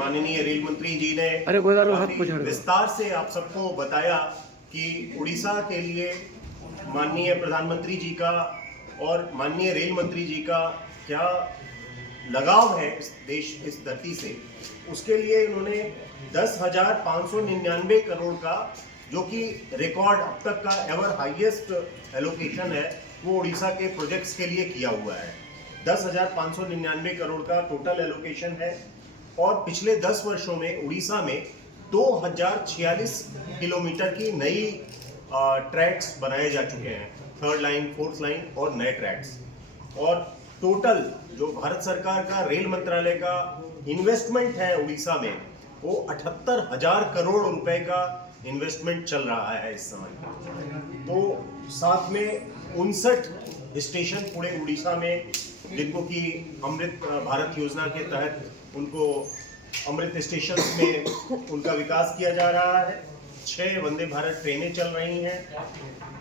माननीय रेल मंत्री जी ने काफी विस्तार से आप सबको बताया कि उड़ीसा के लिए माननीय प्रधानमंत्री जी का और माननीय रेल मंत्री जी का क्या लगाव है इस देश, इस धरती से। उसके लिए उन्होंने 10,599 करोड़ का, जो कि रिकॉर्ड अब तक का एवर हाईएस्ट एलोकेशन है, वो उड़ीसा के प्रोजेक्ट्स के लिए किया हुआ है। 10,599 करोड़ का टोटल एलोकेशन है और पिछले 10 वर्षों में उड़ीसा में 2046 किलोमीटर की नई ट्रैक्स बनाए जा चुके हैं, 3rd लाइन, 4th लाइन और नए ट्रैक्स। और टोटल जो भारत सरकार का रेल मंत्रालय का इन्वेस्टमेंट है उड़ीसा में, वो 78,000 करोड़ रुपए का इन्वेस्टमेंट चल रहा है इस समय। तो साथ में 59 स्टेशन पूरे उड़ीसा में, जिनको कि अमृत भारत योजना के तहत उनको अमृत स्टेशन में उनका विकास किया जा रहा है। 6 वंदे भारत ट्रेनें चल रही हैं।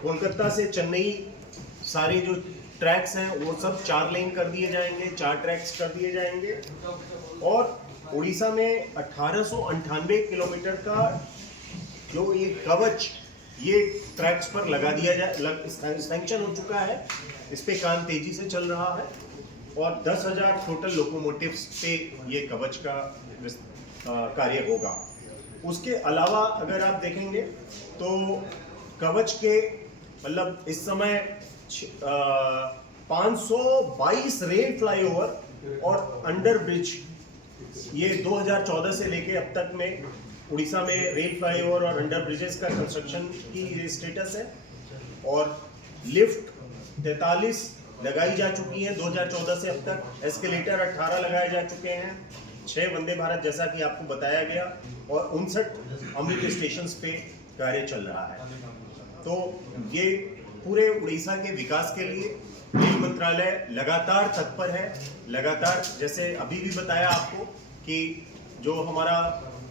कोलकाता से चेन्नई सारी जो ट्रैक्स हैं वो सब 4 लेन कर दिए जाएंगे, 4 ट्रैक्स कर दिए जाएंगे। और उड़ीसा में 1898 किलोमीटर का जो ये कवच ये ट्रैक्स पर लगा दिया सैंक्शन हो चुका है। इस पे काम तेजी से चल रहा है और 10,000 टोटल लोकोमोटिव्स पे ये कवच का कार्य होगा। उसके अलावा अगर आप देखेंगे तो कवच के मतलब इस समय 522 रेल फ्लाईओवर और अंडर ब्रिज, ये 2014 से लेके अब तक में उड़ीसा में रेल फ्लाईओवर और अंडर ब्रिजेस का कंस्ट्रक्शन की ये स्टेटस है। और लिफ्ट 43 लगाई जा चुकी हैं 2014 से अब तक। एस्केलेटर 18 लगाए जा चुके हैं। 6 वंदे भारत जैसा कि आपको बताया गया और 59 अमृत स्टेशंस पे कार्य चल रहा है। तो ये पूरे उड़ीसा के विकास के लिए रेल मंत्रालय लगातार तत्पर है। लगातार, जैसे अभी भी बताया आपको कि जो हमारा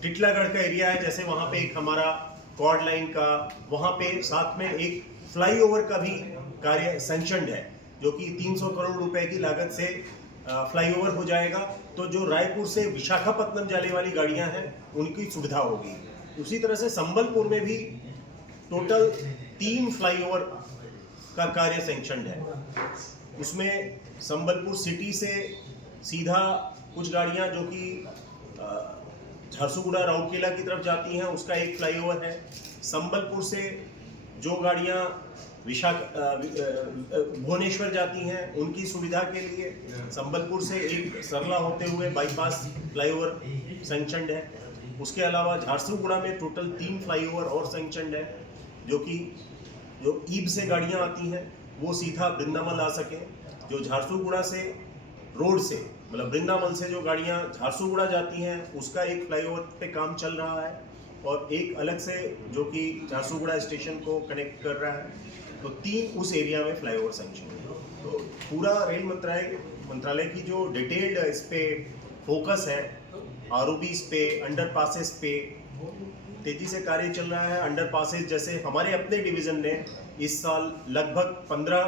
टिटलागढ़ का एरिया है, जैसे वहाँ पे एक हमारा कॉर्ड लाइन का, वहाँ पे साथ में एक फ्लाईओवर का भी कार्य सैंक्शनड है, जो कि 300 करोड़ रुपए की लागत से फ्लाईओवर हो जाएगा। तो जो रायपुर से विशाखापट्टनम जाने वाली गाड़ियां हैं उनकी सुविधा होगी। उसी तरह से संबलपुर में भी टोटल 3 फ्लाईओवर का कार्य सैंक्शनड है। उसमें संबलपुर सिटी से सीधा कुछ गाड़ियां जो कि झारसुगुड़ा राउरकेला की तरफ जाती हैं, उसका एक फ्लाईओवर है। संबलपुर से जो गाड़ियां भुवनेश्वर जाती हैं उनकी सुविधा के लिए संबलपुर से एक सरला होते हुए बाईपास फ्लाईओवर सैंक्शनड है। उसके अलावा झारसुगुड़ा में टोटल 3 फ्लाईओवर और सैंक्शनड है, जो कि जो ईब से गाड़ियां आती हैं वो सीधा वृंदावन आ सके। जो झारसुगुड़ा से रोड से मतलब वृंदावन से जो गाड़ियां झारसुगुड़ा जाती हैं उसका एक फ्लाईओवर पे काम चल रहा है और एक अलग से जो कि झारसुगुड़ा स्टेशन को कनेक्ट कर रहा है। तो 3 उस एरिया में फ्लाईओवर सैंक्शन है। तो पूरा रेल मंत्रालय की जो डिटेल्ड इस पे फोकस है, आरओबीज पे, अंडर पासेस पे तेजी से कार्य चल रहा है। अंडर पासेस जैसे हमारे अपने डिवीजन ने इस साल लगभग 15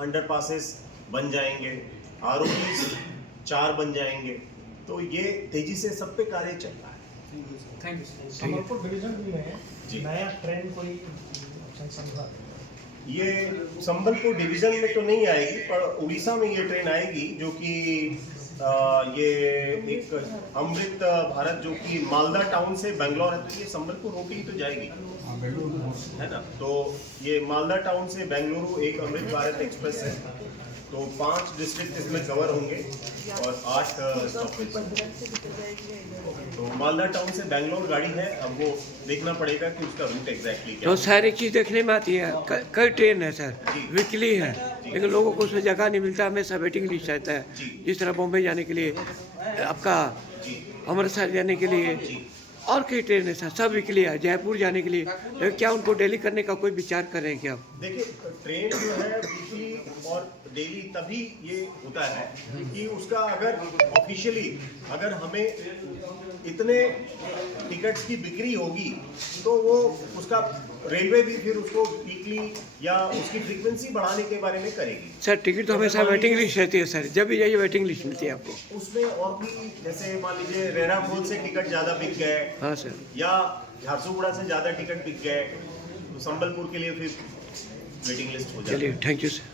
अंडर पासेस बन जाएंगे, आरओबीज 4 बन जाएंगे। तो ये तेजी से सब पे कार्य चल रहा है। Thank you. संबलपुर डिवीजन में नया ट्रेन कोई समझा? ये संबलपुर डिवीजन में तो नहीं आएगी, पर उड़ीसा में ये ट्रेन आएगी, जो कि ये एक अमृत भारत जो कि मालदा टाउन से बेंगलोर है, तो ये संबलपुर होके ही तो जाएगी, है ना। तो ये मालदा टाउन से बेंगलुरु एक अमृत भारत एक्सप्रेस है। तो 5 डिस्ट्रिक्ट इसमें कवर होंगे और 8 स्टॉपेज। तो मालदा टाउन से बेंगलोर गाड़ी है, अब वो देखना पड़ेगा कि उसका रूट एग्जैक्टली क्या तो सारी चीज़ देखने में आती है। कई ट्रेन है सर, वीकली है, लेकिन लोगों को उसमें जगह नहीं मिलता, हमेशा वेटिंग लिस्ट रहता है। जिस तरह बॉम्बे जाने के लिए, आपका अमृतसर जाने के लिए और कई ट्रेन है सर, सब वीकली है। जयपुर जाने के लिए, लेकिन क्या उनको डेली करने का कोई विचार कर रहे हैं क्या? देखिए, ट्रेन जो है वीकली और डेली तभी ये होता है कि उसका अगर ऑफिशियली अगर हमें इतने टिकट्स की बिक्री होगी तो वो उसका रेलवे भी फिर उसको वीकली या उसकी फ्रीक्वेंसी बढ़ाने के बारे में करेगी। सर टिकट तो हमेशा वेटिंग लिस्ट रहती है सर, जब भी जाइए वेटिंग लिस्ट मिलती है आपको। उसमें और भी जैसे मान लीजिए रेरा खोल से टिकट ज़्यादा बिक गए हाँ सर। या झारसुगुड़ा से ज़्यादा टिकट बिक गए तो संबलपुर के लिए फिर वेटिंग लिस्ट हो जाती है। चलिए थैंक यू सर।